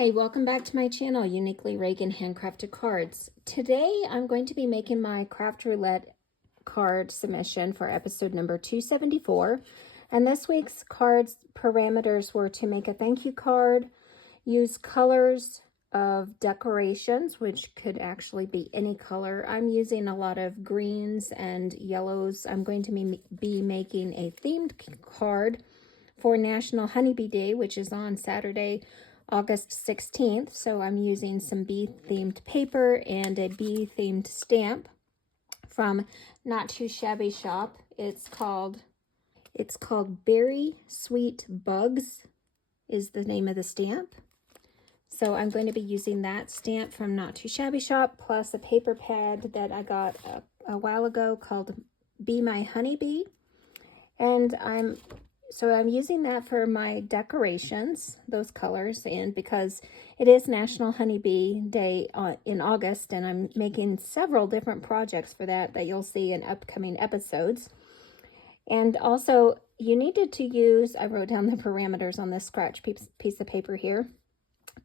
Hi, welcome back to my channel, Uniquely Reagan Handcrafted Cards. Today I'm going to be making my Craft Roulette card submission for episode number 274. And this week's cards parameters were to make a thank you card, use colors of decorations, which could actually be any color. I'm using a lot of greens and yellows. I'm going to be making a themed card for National Honeybee Day, which is on Saturday, August 16th. So I'm using some bee-themed paper and a bee-themed stamp from Not2Shabby Shop. It's called Berry Sweet Bugs is the name of the stamp. So I'm going to be using that stamp from Not2Shabby Shop, plus a paper pad that I got a while ago called Be My Honeybee. And I'm using that for my decorations, those colors, and because it is National Honeybee Day in August, and I'm making several different projects for that you'll see in upcoming episodes. And also, you needed to use, I wrote down the parameters on this scratch piece of paper here.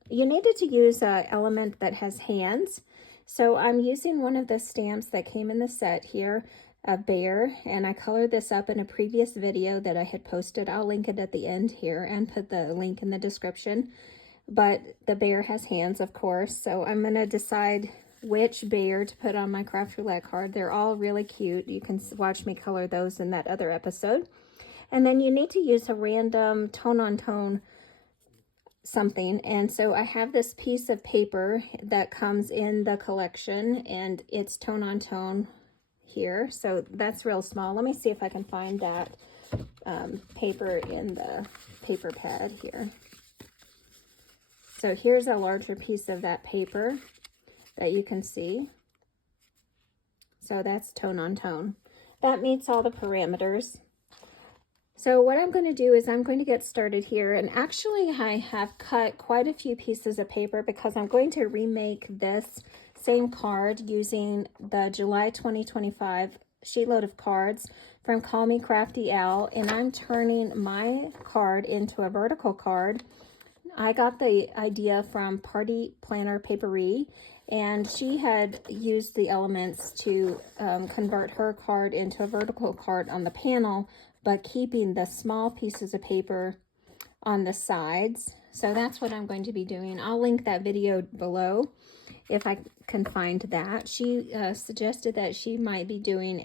You needed to use an element that has hands. So I'm using one of the stamps that came in the set here, a bear, and I colored this up in a previous video that I had posted. I'll link it at the end here and put the link in the description. But the bear has hands, of course, so I'm going to decide which bear to put on my Craft Roulette card. They're all really cute. You can watch me color those in that other episode. And then you need to use a random tone-on-tone something, and so I have this piece of paper that comes in the collection, and it's tone-on-tone here, so that's real small. Let me see if I can find that paper in the paper pad here. So here's a larger piece of that paper that you can see. So that's tone on tone. That meets all the parameters. So what I'm going to do is I'm going to get started here, and actually I have cut quite a few pieces of paper because I'm going to remake this same card using the July 2025 sheetload of cards from Call Me Crafty Al, and I'm turning my card into a vertical card. I got the idea from Party Planner Paperie, and she had used the elements to convert her card into a vertical card on the panel, but keeping the small pieces of paper on the sides. So that's what I'm going to be doing. I'll link that video below if I can find that. She suggested that she might be doing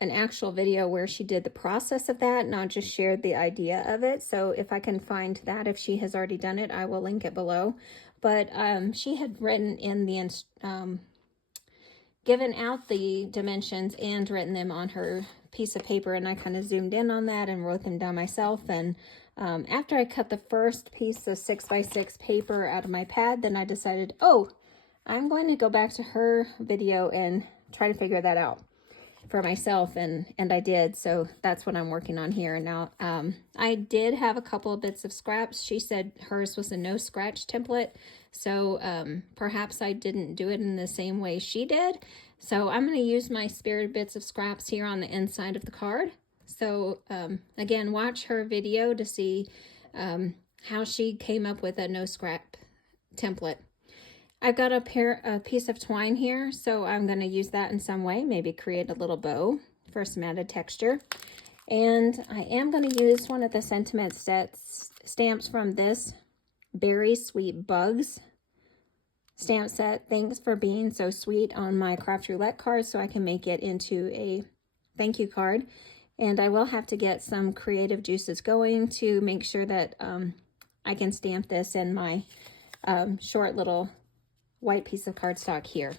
an actual video where she did the process of that, not just shared the idea of it. So if I can find that, if she has already done it, I will link it below. But she had written in the given out the dimensions and written them on her piece of paper, and I kind of zoomed in on that and wrote them down myself. And after I cut the first piece of 6x6 paper out of my pad, then I decided, oh, I'm going to go back to her video and try to figure that out for myself, and I did. So that's what I'm working on here now. I did have a couple of bits of scraps. She said hers was a no scratch template, so perhaps I didn't do it in the same way she did. So I'm going to use my spare bits of scraps here on the inside of the card. So again, watch her video to see how she came up with a no scrap template. I've got a piece of twine here, so I'm going to use that in some way, maybe create a little bow for some added texture. And I am going to use one of the sentiment stamps from this Berry Sweet Bugs stamp set. Thanks for being so sweet on my Craft Roulette card, so I can make it into a thank you card. And I will have to get some creative juices going to make sure that I can stamp this in my short little white piece of cardstock here.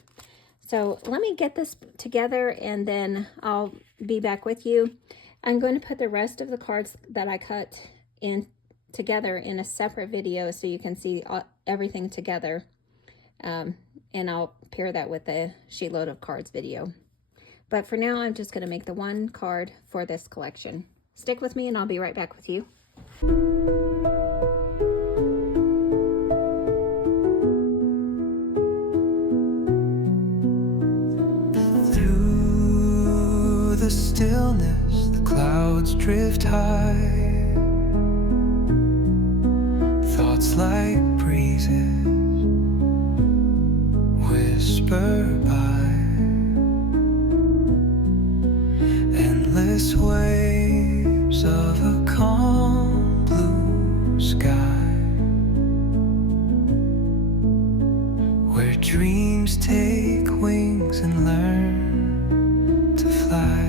So let me get this together and then I'll be back with you. I'm going to put the rest of the cards that I cut in together in a separate video so you can see everything together, and I'll pair that with the sheetload of cards video. But for now, I'm just going to make the one card for this collection. Stick with me and I'll be right back with you. The stillness, the clouds drift high. Clouds like breezes whisper by, endless waves of a calm blue sky, where dreams take wings and learn to fly.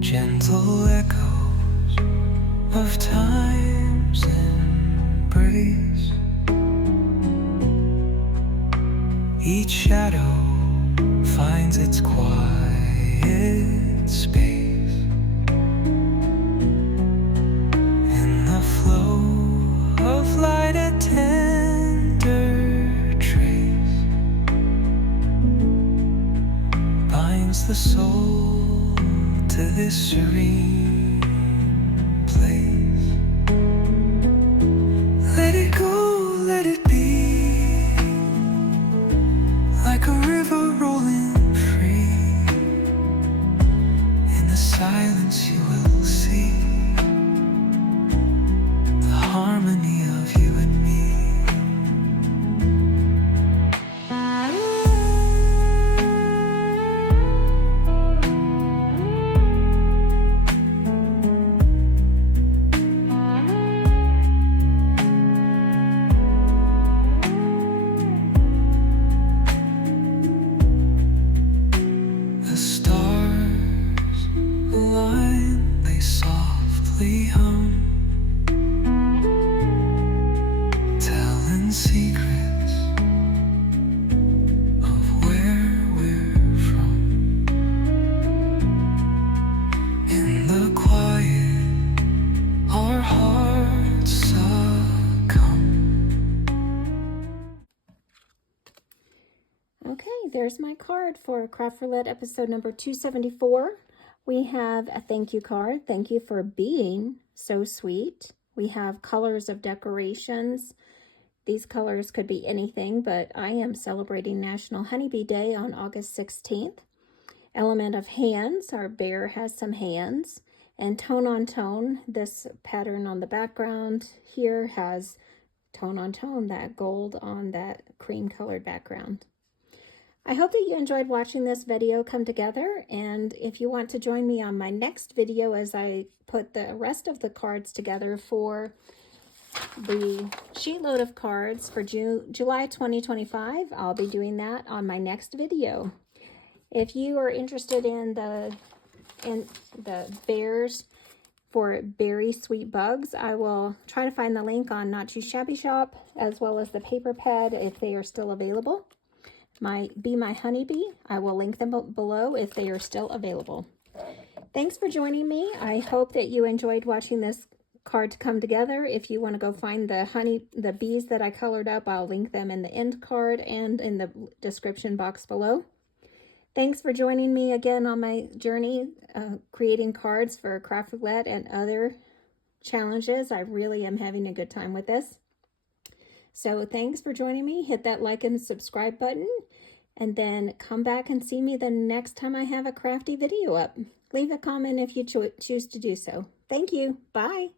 Gentle echoes of time's embrace, each shadow finds its quiet space. In the flow of light, a tender trace binds the soul to this serene place. Let it go, let it be, like a river rolling free. In the silence you will see the harmony of you and me. The stars align, they softly hum, telling secrets of where we're from. In the quiet, our hearts succumb. Okay, there's my card for Craft Roulette episode number 274. We have a thank you card. Thank you for being so sweet. We have colors of decorations. These colors could be anything, but I am celebrating National Honeybee Day on August 16th. Element of hands. Our bear has some hands. And tone on tone. This pattern on the background here has tone on tone, that gold on that cream colored background. I hope that you enjoyed watching this video come together, and if you want to join me on my next video as I put the rest of the cards together for the sheet load of cards for July 2025, I'll be doing that on my next video. If you are interested in the bears for Berry Sweet Bugs, I will try to find the link on Not2Shabby Shop, as well as the paper pad if they are still available. Be My Honeybee, I will link them below if they are still available. Thanks for joining me. I hope that you enjoyed watching this card come together. If you want to go find the bees that I colored up, I'll link them in the end card and in the description box below. Thanks for joining me again on my journey creating cards for Craft Roulette and other challenges. I really am having a good time with this. So thanks for joining me. Hit that like and subscribe button, and then come back and see me the next time I have a crafty video up. Leave a comment if you choose to do so. Thank you. Bye.